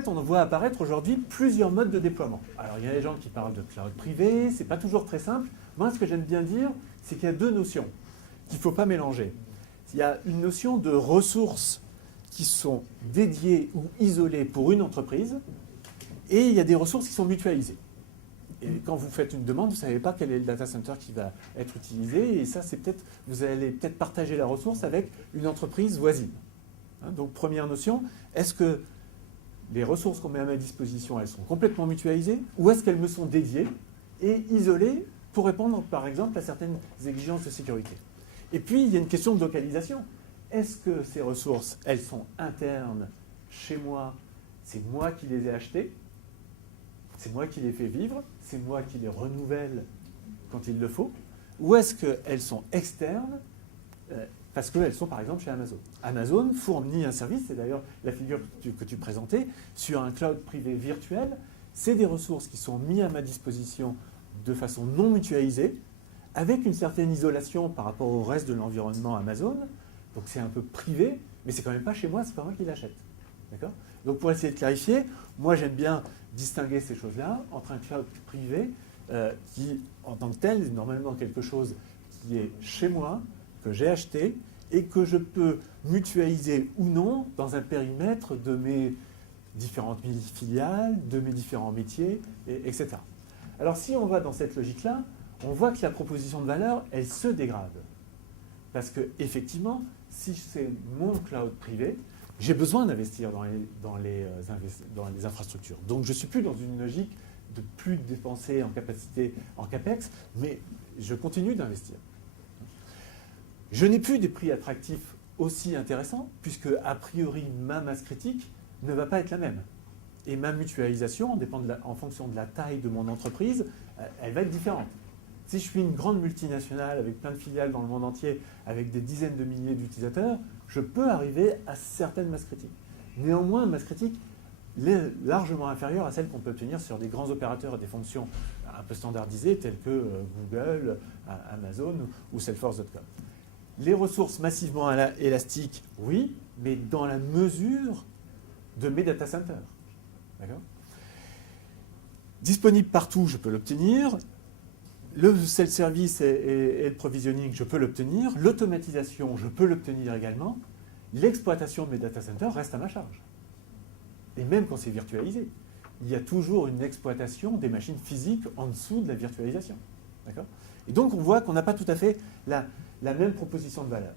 fait, on voit apparaître aujourd'hui plusieurs modes de déploiement. Alors, il y a des gens qui parlent de cloud privé, c'est pas toujours très simple. Moi, ce que j'aime bien dire, c'est qu'il y a deux notions qu'il ne faut pas mélanger. Il y a une notion de ressources qui sont dédiées ou isolées pour une entreprise, et il y a des ressources qui sont mutualisées. Et quand vous faites une demande, vous ne savez pas quel est le data center qui va être utilisé, et ça, c'est peut-être, vous allez peut-être partager la ressource avec une entreprise voisine. Hein, donc, première notion, est-ce que les ressources qu'on met à ma disposition, elles sont complètement mutualisées, ou est-ce qu'elles me sont dédiées et isolées pour répondre, par exemple, à certaines exigences de sécurité? Et puis, il y a une question de localisation. Est-ce que ces ressources, elles sont internes chez moi? C'est moi qui les ai achetées, c'est moi qui les fais vivre, c'est moi qui les renouvelle quand il le faut, ou est-ce qu'elles sont externes parce qu'elles sont par exemple chez Amazon? Amazon fournit un service, c'est d'ailleurs la figure que tu présentais, sur un cloud privé virtuel. C'est des ressources qui sont mises à ma disposition de façon non mutualisée, avec une certaine isolation par rapport au reste de l'environnement Amazon. Donc c'est un peu privé, mais c'est quand même pas chez moi, c'est pas moi qui l'achète. D'accord? Donc pour essayer de clarifier, moi j'aime bien distinguer ces choses-là entre un cloud privé qui, en tant que tel, est normalement quelque chose qui est chez moi, que j'ai acheté et que je peux mutualiser ou non dans un périmètre de mes différentes filiales, de mes différents métiers, etc. Alors si on va dans cette logique-là, on voit que la proposition de valeur, elle se dégrade. Parce que effectivement, si c'est mon cloud privé, j'ai besoin d'investir dans les infrastructures. Donc je ne suis plus dans une logique de plus dépenser en capacité, en CAPEX, mais je continue d'investir. Je n'ai plus des prix attractifs aussi intéressants, puisque a priori ma masse critique ne va pas être la même. Et ma mutualisation, en fonction de la taille de mon entreprise, elle va être différente. Si je suis une grande multinationale avec plein de filiales dans le monde entier, avec des dizaines de milliers d'utilisateurs, je peux arriver à certaines masses critiques. Néanmoins, une masse critique largement inférieure à celle qu'on peut obtenir sur des grands opérateurs et des fonctions un peu standardisées telles que Google, Amazon ou Salesforce.com. Les ressources massivement élastiques, oui, mais dans la mesure de mes data centers. D'accord ? Disponible partout, je peux l'obtenir. Le self-service et le provisioning, je peux l'obtenir. L'automatisation, je peux l'obtenir également. L'exploitation de mes data centers reste à ma charge. Et même quand c'est virtualisé, il y a toujours une exploitation des machines physiques en dessous de la virtualisation. D'accord ? Et donc, on voit qu'on n'a pas tout à fait la même proposition de valeur.